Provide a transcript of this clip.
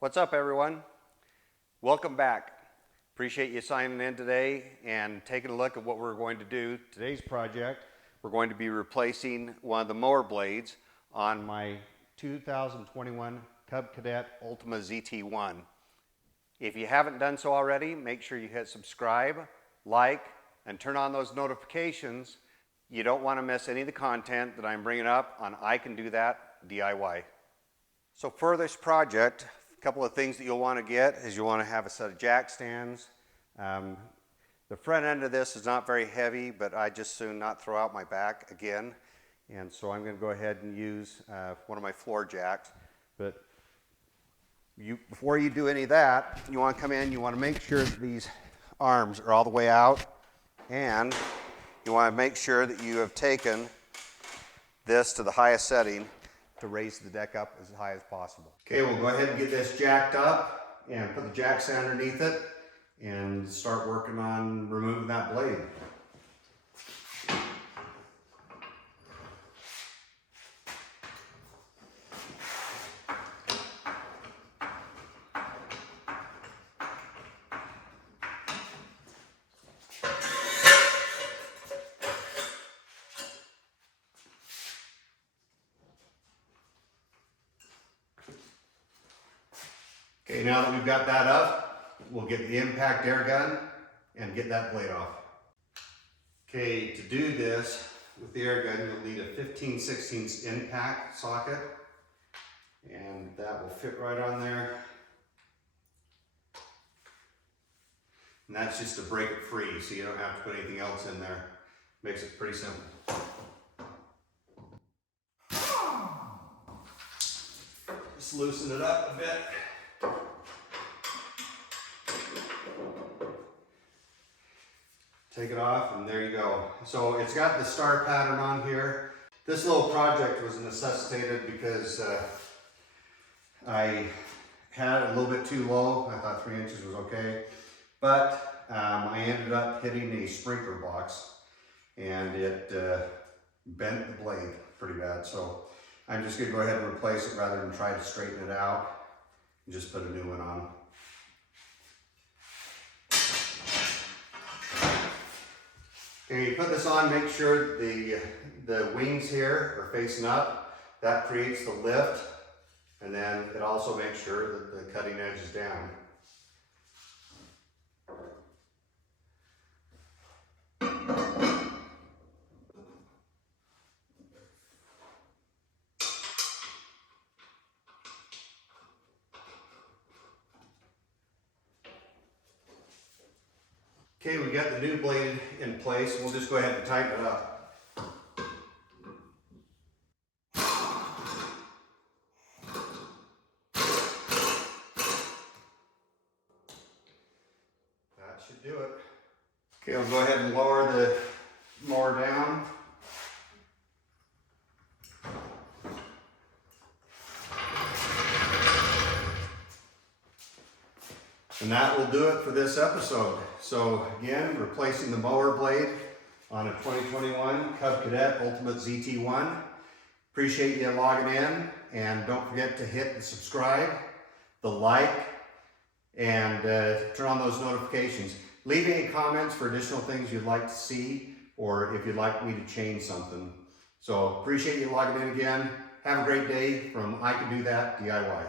What's up, everyone? Welcome back. Appreciate you signing in today and taking a look at what we're going to do. Today's project, we're going to be replacing one of the mower blades on my 2021 Cub Cadet Ultima ZT1. If you haven't done so already, make sure you hit subscribe, like, and turn on those notifications. You don't want to miss any of the content that I'm bringing up on I Can Do That DIY. So for this project, a couple of things that you'll want to get is you'll want to have a set of jack stands. The front end of this is not very heavy, but I just soon not throw out my back again. And so I'm going to go ahead and use one of my floor jacks. But before you do any of that, you want to come in, you want to make sure that these arms are all the way out, and you want to make sure that you have taken this to the highest setting to raise the deck up as high as possible. Okay, we'll go ahead and get this jacked up and put the jack stand underneath it and start working on removing that blade. Okay, now that we've got that up, we'll get the impact air gun and get that blade off. Okay, to do this with the air gun, you'll need a 15/16 impact socket, and that will fit right on there. And that's just to break it free, so you don't have to put anything else in there. Makes it pretty simple. Just loosen it up a bit. Take it off, and there you go. So it's got the star pattern on here. This little project was necessitated because I had it a little bit too low. I thought 3 inches was okay. But I ended up hitting a sprinkler box, and it bent the blade pretty bad. So I'm just gonna go ahead and replace it rather than try to straighten it out and just put a new one on. Okay, you put this on, make sure the wings here are facing up. That creates the lift, and then it also makes sure that the cutting edge is down. Okay, we got the new blade in place. We'll just go ahead and tighten it up. That should do it. Okay, I'll go ahead and lower the mower down. And that will do it for this episode. So again, replacing the mower blade on a 2021 Cub Cadet Ultimate ZT1. Appreciate you logging in, and don't forget to hit the subscribe, the like, and turn on those notifications. Leave any comments for additional things you'd like to see, or if you'd like me to change something. So appreciate you logging in again. Have a great day from I Can Do That DIY.